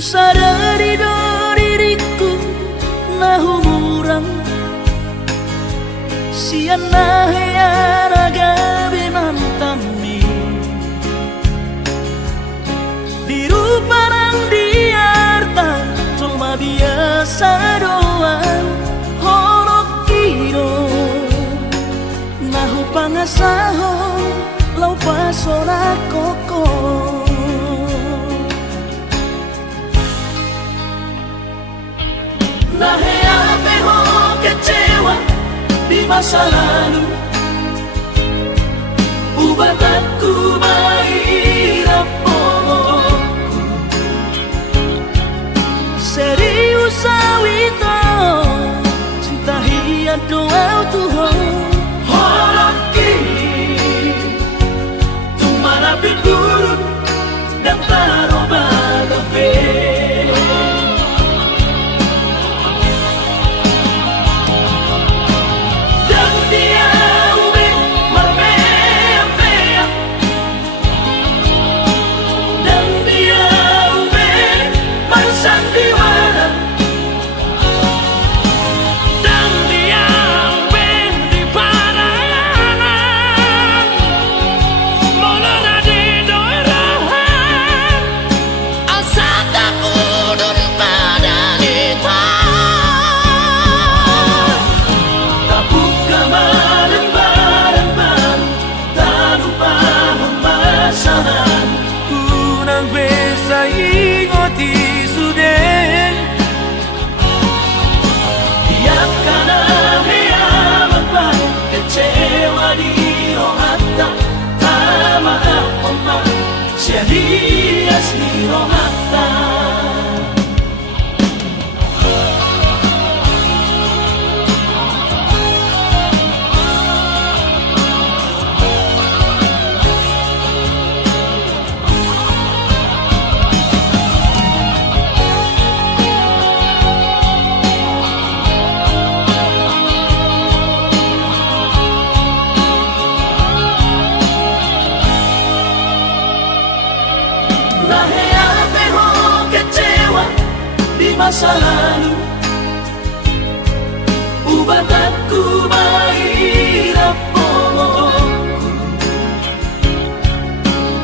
sadari do diriku nahu murang siana heyaraga binantami diru parang diarta cuma biasa doang horok kiro nahu pangasaho lau pasora koko Nahe ho kecewa di masa lalu Ubat aku mahirap pomoku Serius awito Cinta hiat doa Tuhan Holok kini Tumara bibur Dan taroba gabe Dia siro mata masa lalu Ubat aku mahirap pomoku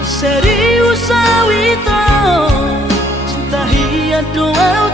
Serius awito Cinta hiat doa